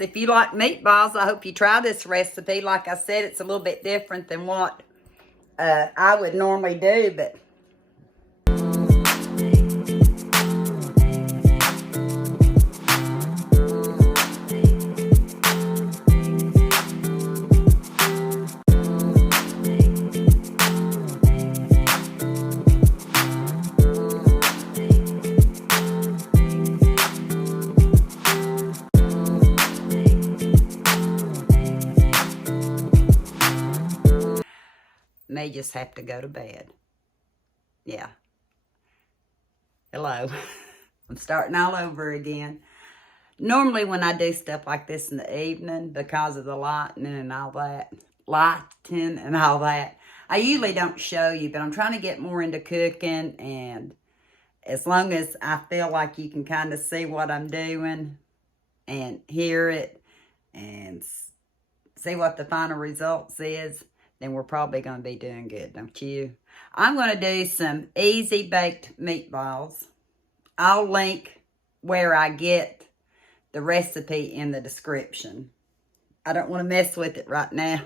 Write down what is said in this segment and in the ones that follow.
If you like meatballs, I hope you try this recipe. Like I said, it's a little bit different than what I would normally do, but may just have to go to bed. Yeah. Hello. I'm starting all over again. Normally when I do stuff like this in the evening, because of the lighting and all that, I usually don't show you, but I'm trying to get more into cooking, and as long as I feel like you can kind of see what I'm doing and hear it and see what the final results is, then we're probably going to be doing good, don't you? I'm going to do some easy baked meatballs. I'll link where I get the recipe in the description. I don't want to mess with it right now.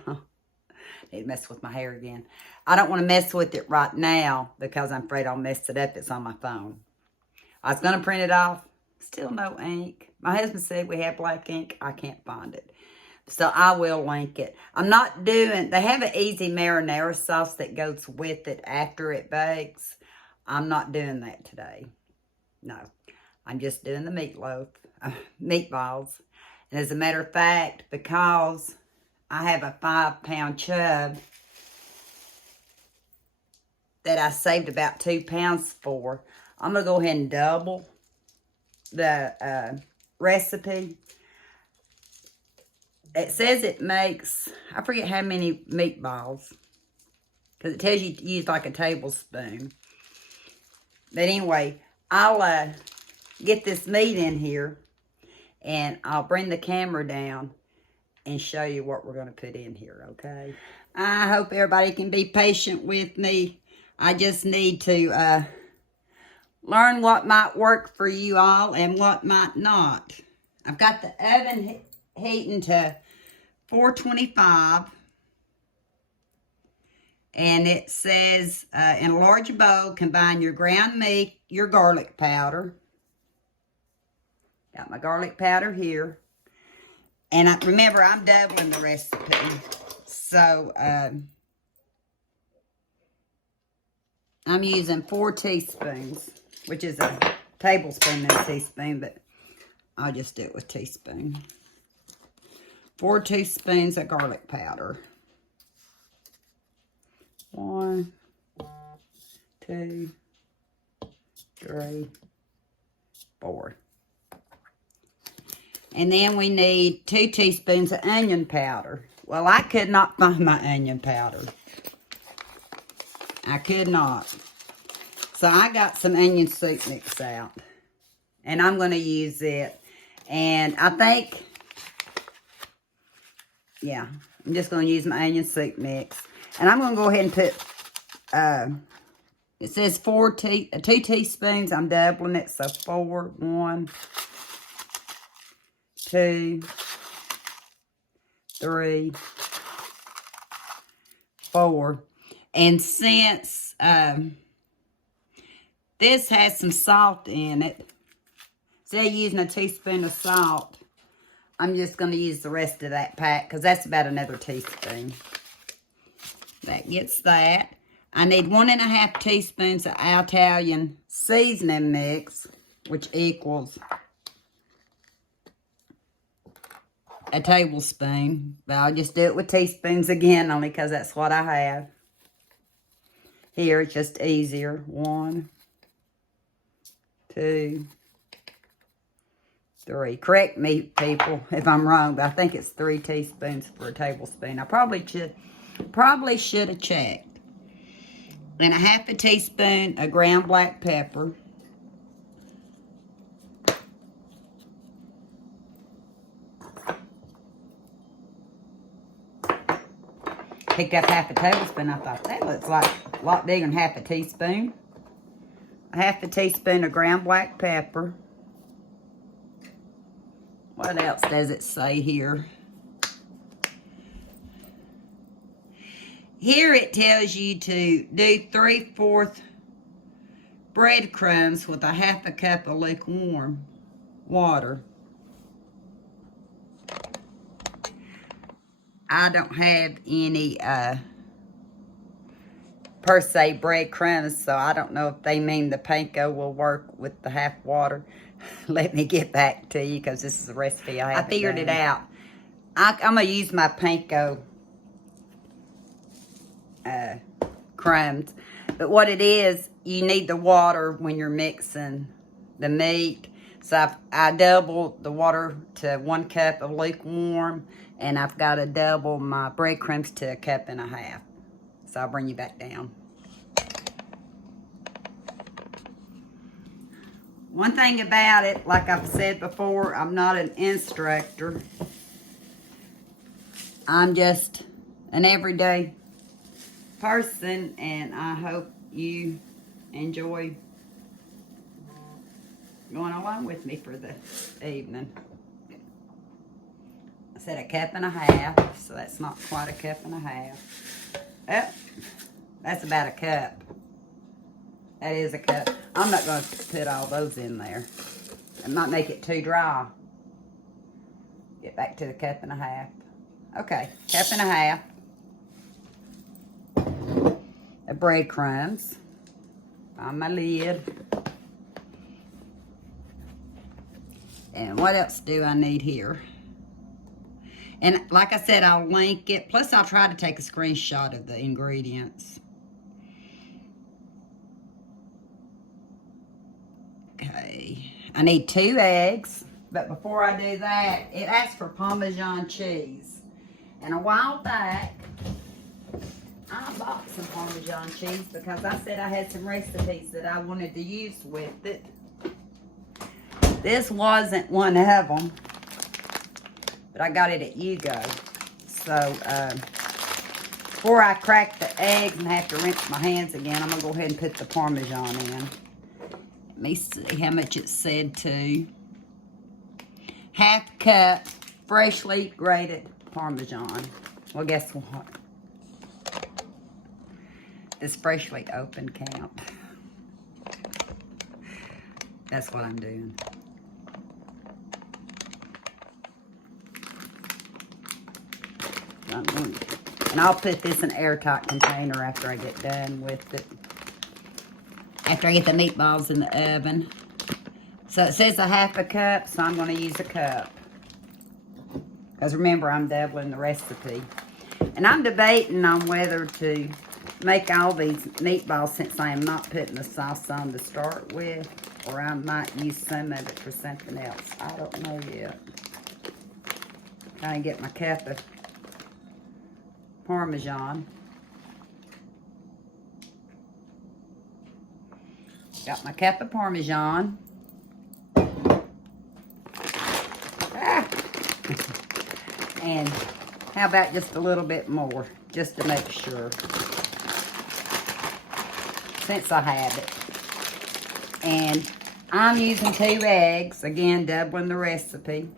Need to mess with my hair again. I don't want to mess with it right now because I'm afraid I'll mess it up. It's on my phone. I was going to print it off. Still no ink. My husband said we have black ink. I can't find it. So I will link it. I'm not doing, they have an easy marinara sauce that goes with it after it bakes. I'm not doing that today. No. I'm just doing the meatballs. And as a matter of fact, because I have a 5-pound chub that I saved about 2 pounds for, I'm going to go ahead and double the recipe. It says it makes, I forget how many meatballs, because it tells you to use like a tablespoon. But anyway, I'll get this meat in here, and I'll bring the camera down and show you what we're going to put in here, okay? I hope everybody can be patient with me. I just need to learn what might work for you all and what might not. I've got the oven heating to 425, and it says in a large bowl, combine your ground meat, your garlic powder. Got my garlic powder here, and remember I'm doubling the recipe, so I'm using 4 teaspoons, which is a tablespoon and a teaspoon, but I'll just do it with teaspoon. 4 teaspoons of garlic powder. 1, 2, 3, 4. And then we need 2 teaspoons of onion powder. Well, I could not find my onion powder. I could not. So I got some onion soup mix out. And I'm going to use it. And I think, yeah, I'm just going to use my onion soup mix. And I'm going to go ahead and put, it says 2 teaspoons. I'm doubling it, so 4, 1, 2, 3, 4. And since this has some salt in it, instead of using a teaspoon of salt, I'm just going to use the rest of that pack, because that's about another teaspoon. That gets that. I need 1½ teaspoons of Italian seasoning mix, which equals a tablespoon. But I'll just do it with teaspoons again, only because that's what I have. Here, it's just easier. 1, 2, 3. Correct me, people, if I'm wrong, but I think it's 3 teaspoons for a tablespoon. I probably should have checked. And 1/2 teaspoon of ground black pepper. Picked up 1/2 tablespoon. I thought that looks like a lot bigger than 1/2 teaspoon. 1/2 teaspoon of ground black pepper. What else does it say here? Here it tells you to do 3/4 breadcrumbs with a 1/2 cup of lukewarm water. I don't have any per se breadcrumbs, so I don't know if they mean the panko will work with the half water. Let me get back to you because this is a recipe I figured it out. I'm going to use my panko crumbs. But what it is, you need the water when you're mixing the meat. So I doubled the water to 1 cup of lukewarm, and I've got to double my breadcrumbs to 1.5 cups. So I'll bring you back down. One thing about it, like I've said before, I'm not an instructor. I'm just an everyday person, and I hope you enjoy going along with me for the evening. I said 1.5 cups, so that's not quite 1.5 cups. Oh, that's about 1 cup. That is 1 cup. I'm not going to put all those in there. It might make it too dry. Get back to the 1.5 cups. Okay, 1.5 cups of breadcrumbs on my lid. And what else do I need here? And like I said, I'll link it. Plus, I'll try to take a screenshot of the ingredients. Okay. I need 2 eggs. But before I do that, it asks for Parmesan cheese. And a while back, I bought some Parmesan cheese because I said I had some recipes that I wanted to use with it. This wasn't one of them, but I got it at Yugo. So, before I crack the eggs and have to rinse my hands again, I'm going to go ahead and put the Parmesan in. Let me see how much it said to. 1/2 cup freshly grated Parmesan. Well, guess what? It's freshly opened count. That's what I'm doing. And I'll put this in an airtight container after I get done with it. After I get the meatballs in the oven. So it says 1/2 cup, so I'm going to use 1 cup. Because remember, I'm doubling the recipe. And I'm debating on whether to make all these meatballs since I am not putting the sauce on to start with. Or I might use some of it for something else. I don't know yet. Trying to get my cup of Parmesan. Got my cup of Parmesan. Ah. And how about just a little bit more, just to make sure. Since I have it. And I'm using 2 eggs, again, doubling the recipe.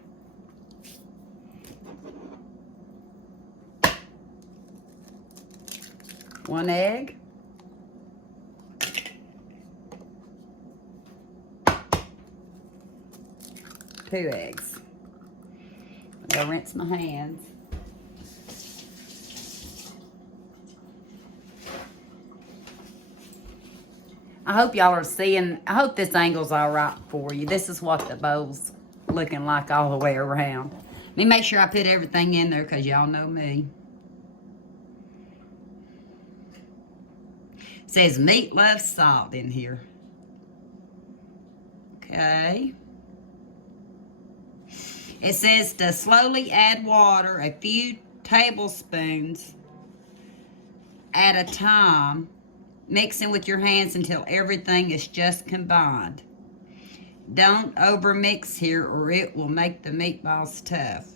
One egg. 2 eggs. I'm gonna rinse my hands. I hope y'all are seeing, I hope this angle's all right for you. This is what the bowl's looking like all the way around. Let me make sure I put everything in there because y'all know me. It says meat loves salt in here. Okay. It says to slowly add water a few tablespoons at a time, mixing with your hands until everything is just combined. Don't overmix here or it will make the meatballs tough.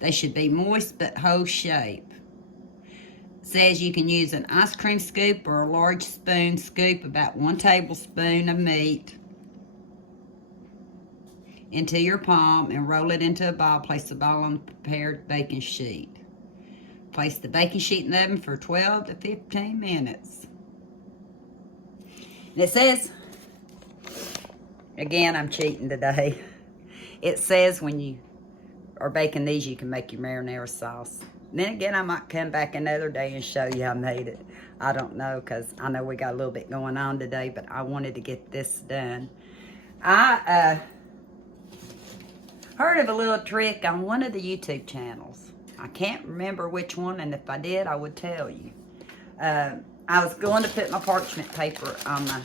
They should be moist but hoe shape. It says you can use an ice cream scoop or a large spoon. Scoop about 1 tablespoon of meat into your palm and roll it into a ball. Place the ball on the prepared baking sheet. Place the baking sheet in the oven for 12 to 15 minutes. And it says, again, I'm cheating today. It says when you are baking these, you can make your marinara sauce. Then again, I might come back another day and show you how I made it. I don't know, because I know we got a little bit going on today, but I wanted to get this done. I heard of a little trick on one of the YouTube channels. I can't remember which one, and if I did, I would tell you. I was going to put my parchment paper on my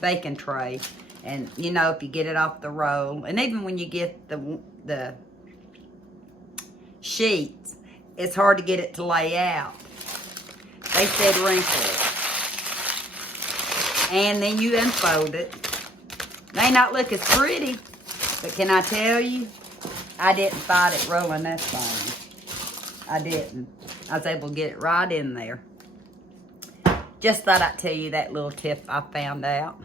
baking tray, and you know, if you get it off the roll, and even when you get the sheets, it's hard to get it to lay out. They said wrinkle it. And then you unfold it. May not look as pretty, but can I tell you, I didn't fight it rolling that thing. I didn't. I was able to get it right in there. Just thought I'd tell you that little tip I found out.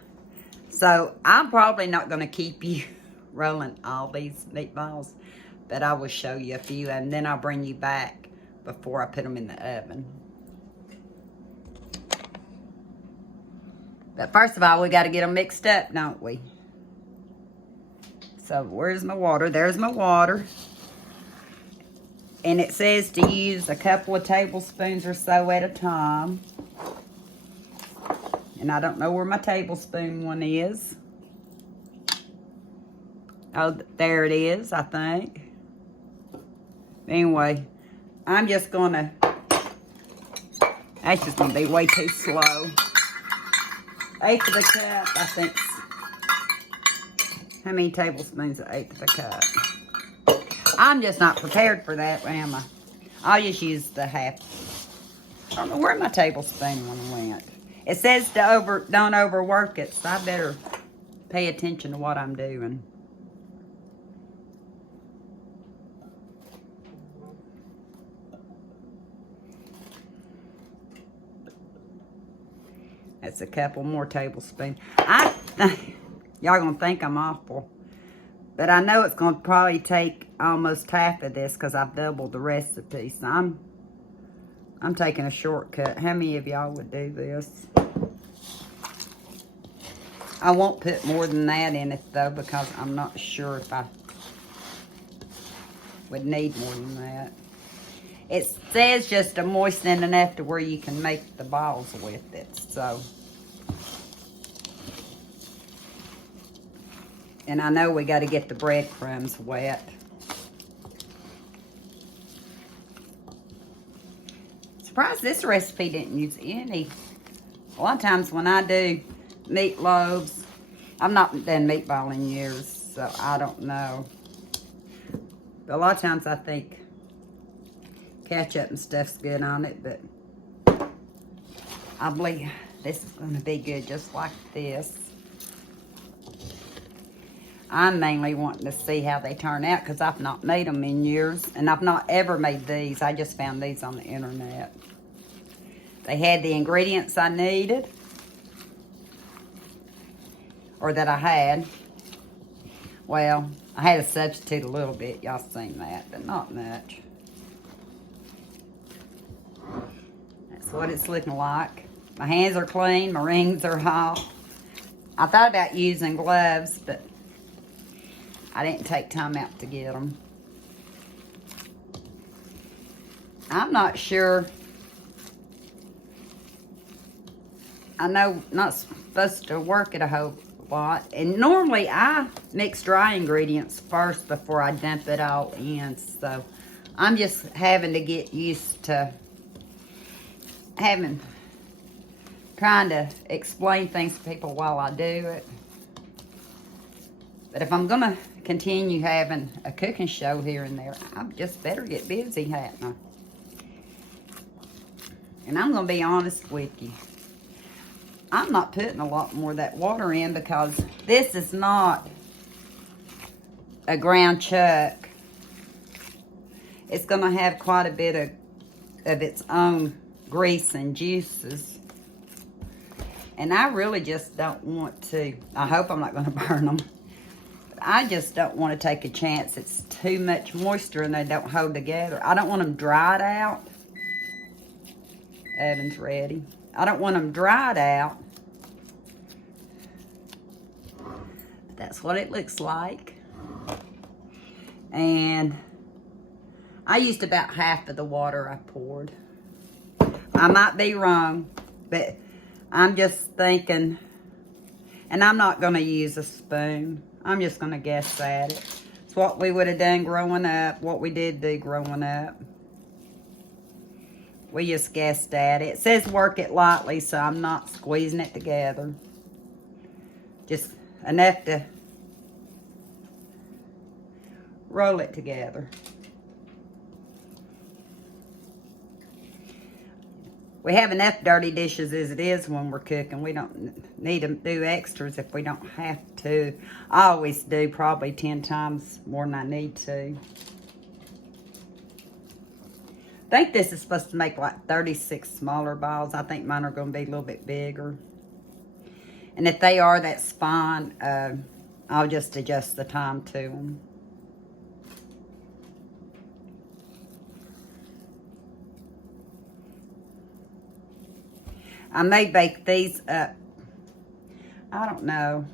So I'm probably not going to keep you rolling all these meatballs, but I will show you a few, and then I'll bring you back before I put them in the oven. But first of all, we got to get them mixed up, don't we? So where's my water? There's my water. And it says to use a couple of tablespoons or so at a time. And I don't know where my tablespoon one is. Oh, there it is, I think. Anyway, I'm just gonna, that's just gonna be way too slow. 1/8 of a cup, I think. How many tablespoons of 1/8 of a cup? I'm just not prepared for that, am I? I'll just use the half. I don't know where my tablespoon one went. It says to don't overwork it, so I better pay attention to what I'm doing. That's a couple more tablespoons. Y'all gonna think I'm awful, but I know it's gonna probably take almost half of this because I've doubled the recipe. So I'm taking a shortcut. How many of y'all would do this? I won't put more than that in it though, because I'm not sure if I would need more than that. It says just to moisten enough to where you can make the balls with it, so. And I know we got to get the breadcrumbs wet. Surprised this recipe didn't use any. A lot of times when I do meatloaves, I've not done meatball in years, so I don't know. But a lot of times I think ketchup and stuff's good on it, but I believe this is going to be good just like this. I'm mainly wanting to see how they turn out because I've not made them in years, and I've not ever made these. I just found these on the internet. They had the ingredients I needed, or that I had. Well, I had to substitute a little bit. Y'all seen that, but not much. That's what it's looking like. My hands are clean. My rings are off. I thought about using gloves, but I didn't take time out to get them. I'm not sure. I know not supposed to work it a whole lot. And normally I mix dry ingredients first before I dump it all in. So I'm just having to get used to trying to explain things to people while I do it. But if I'm going to continue having a cooking show here and there, I just better get busy, hadn't I? And I'm going to be honest with you. I'm not putting a lot more of that water in because this is not a ground chuck. It's going to have quite a bit of its own grease and juices. And I really just don't want to. I hope I'm not going to burn them. I just don't want to take a chance. It's too much moisture and they don't hold together. I don't want them dried out. Oven's ready. I don't want them dried out. That's what it looks like. And I used about half of the water I poured. I might be wrong, but I'm just thinking, and I'm not going to use a spoon. I'm just going to guess at it. It's what we would have done growing up, what we did do growing up. We just guessed at it. It says work it lightly, so I'm not squeezing it together. Just enough to roll it together. We have enough dirty dishes as it is when we're cooking. We don't need to do extras if we don't have to. I always do probably 10 times more than I need to. I think this is supposed to make like 36 smaller balls. I think mine are going to be a little bit bigger. And if they are, that's fine. I'll just adjust the time to them. I may bake these up. I don't know.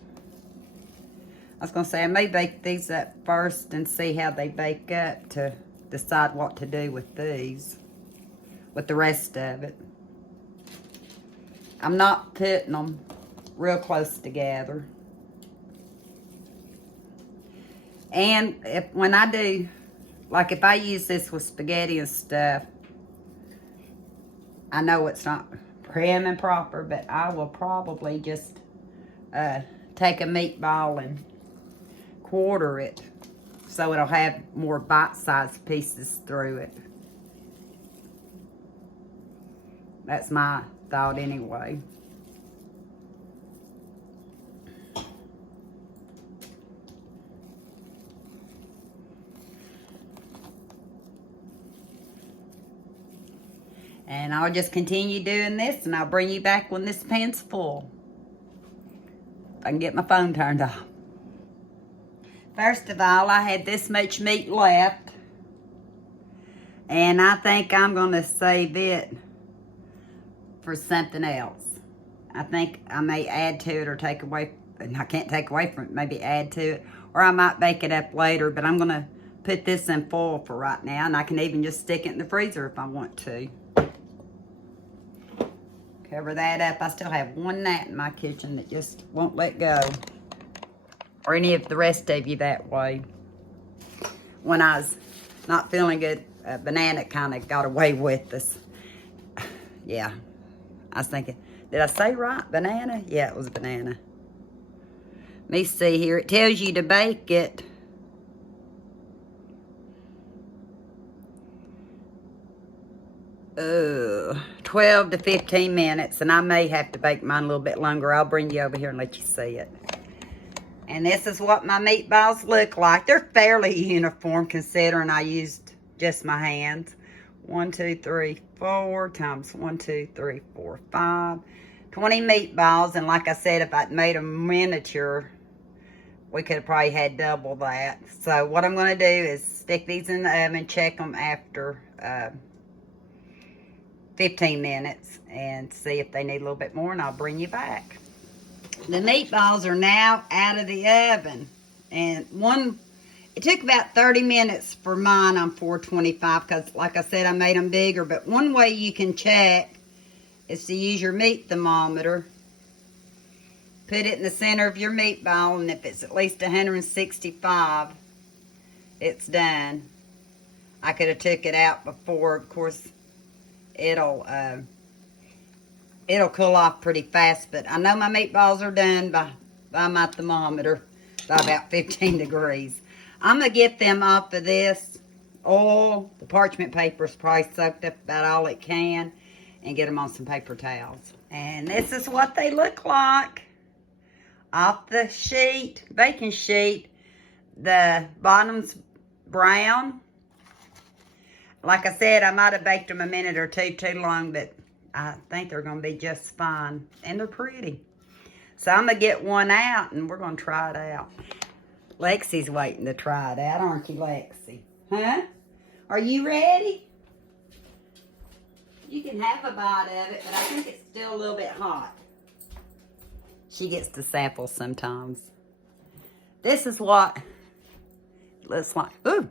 I was going to say I may bake these up first and see how they bake up to decide what to do with these, with the rest of it. I'm not putting them real close together. And when I do, like if I use this with spaghetti and stuff, I know it's not prim and proper, but I will probably just take a meatball and quarter it so it'll have more bite-sized pieces through it. That's my thought anyway. And I'll just continue doing this, and I'll bring you back when this pan's full. If I can get my phone turned off. First of all, I had this much meat left. And I think I'm going to save it for something else. I think I may add to it or take away. And I can't take away from it. Maybe add to it. Or I might bake it up later. But I'm going to put this in foil for right now. And I can even just stick it in the freezer if I want to. Cover that up. I still have one gnat in my kitchen that just won't let go. Or any of the rest of you that way. When I was not feeling good, a banana kind of got away with us. Yeah. I was thinking, did I say right? Banana? Yeah, it was a banana. Let me see here. It tells you to bake it. Oh, 12 to 15 minutes, and I may have to bake mine a little bit longer. I'll bring you over here and let you see it. And this is what my meatballs look like. They're fairly uniform considering I used just my hands. 1, 2, 3, 4 times 1, 2, 3, 4, 5. 20 meatballs, and like I said, if I'd made them miniature, we could have probably had double that. So what I'm going to do is stick these in the oven, check them after 15 minutes and see if they need a little bit more, and I'll bring you back. The meatballs are now out of the oven, and it took about 30 minutes for mine on 425 because like I said, I made them bigger. But one way you can check is to use your meat thermometer. Put it in the center of your meatball, and if it's at least 165, it's done. I could have took it out before. Of course, it'll cool off pretty fast, but I know my meatballs are done by my thermometer by about 15 degrees. I'm going to get them off of this oil. The parchment paper is probably soaked up about all it can, and get them on some paper towels. And this is what they look like off the sheet, baking sheet. The bottom's brown. Like I said, I might have baked them a minute or two too long, but I think they're going to be just fine. And they're pretty. So I'm going to get one out, and we're going to try it out. Lexi's waiting to try it out, aren't you, Lexi? Huh? Are you ready? You can have a bite of it, but I think it's still a little bit hot. She gets to sample sometimes. This is what it looks like. Ooh!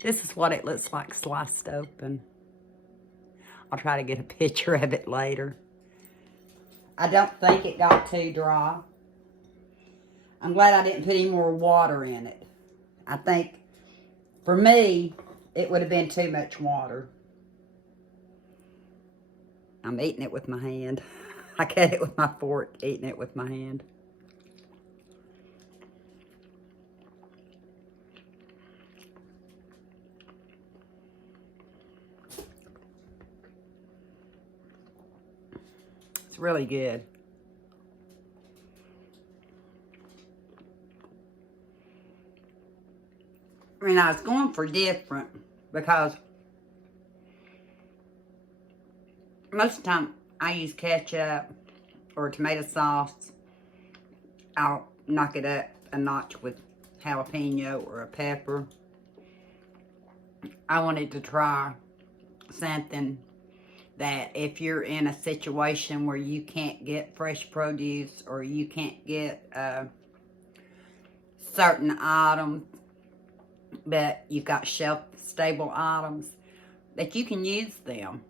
This is what it looks like sliced open. I'll try to get a picture of it later. I don't think it got too dry. I'm glad I didn't put any more water in it. I think, for me, it would have been too much water. I'm eating it with my hand. I cut it with my fork, eating it with my hand. It's really good. I mean, I was going for different because most of the time I use ketchup or tomato sauce. I'll knock it up a notch with jalapeno or a pepper. I wanted to try something that if you're in a situation where you can't get fresh produce or you can't get certain items, but you've got shelf-stable items, that you can use them.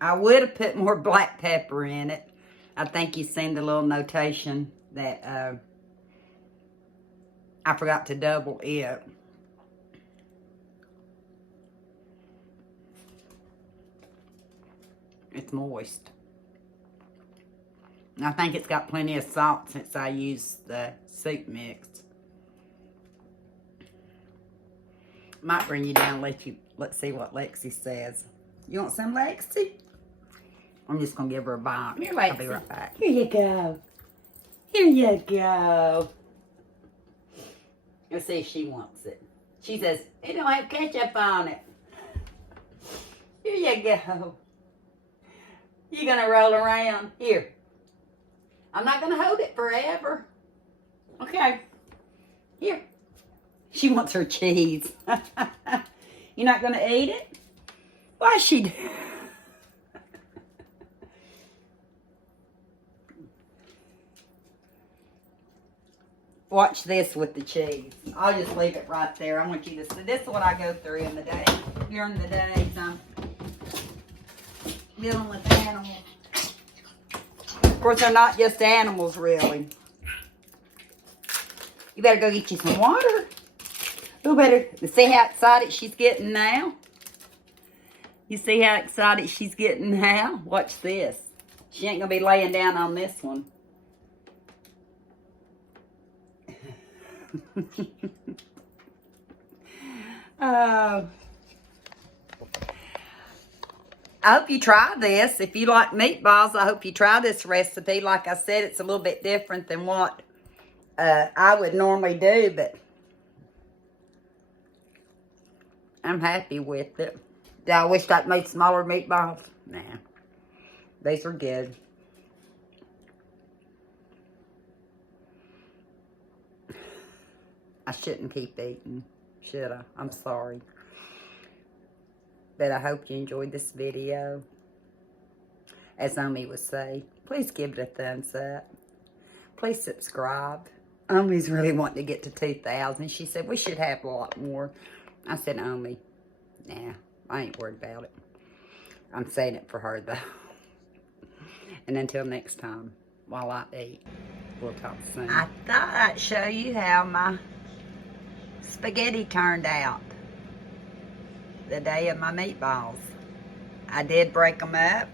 I would have put more black pepper in it. I think you've seen the little notation that I forgot to double it. It's moist. And I think it's got plenty of salt since I used the soup mix. Might bring you down, let's see what Lexi says. You want some, Lexi? I'm just going to give her a bite. Here, Lexi. I'll be right back. Here you go. Here you go. Let's see if she wants it. She says, it don't have ketchup on it. Here you go. You're going to roll around. Here. I'm not going to hold it forever. Okay. Here. She wants her cheese. You're not going to eat it? Why she do? Watch this with the cheese. I'll just leave it right there. I want you to see. This is what I go through in the day. During the days I'm dealing with animals. Of course, they're not just animals, really. You better go get you some water. You better see how excited she's getting now. You see how excited she's getting now? Watch this. She ain't gonna be laying down on this one. Oh. I hope you try this. If you like meatballs, I hope you try this recipe. Like I said, it's a little bit different than what I would normally do, but I'm happy with it. Do I wish I'd made smaller meatballs? Nah. These are good. I shouldn't keep eating, should I? I'm sorry. But I hope you enjoyed this video. As Omi would say, please give it a thumbs up. Please subscribe. Omi's really wanting to get to 2,000. She said we should have a lot more. I said, Omi, nah, I ain't worried about it. I'm saying it for her, though. And until next time, while I eat, we'll talk soon. I thought I'd show you how my spaghetti turned out the day of my meatballs. I did break them up,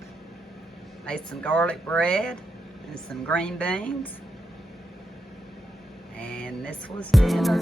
made some garlic bread and some green beans, and this was dinner.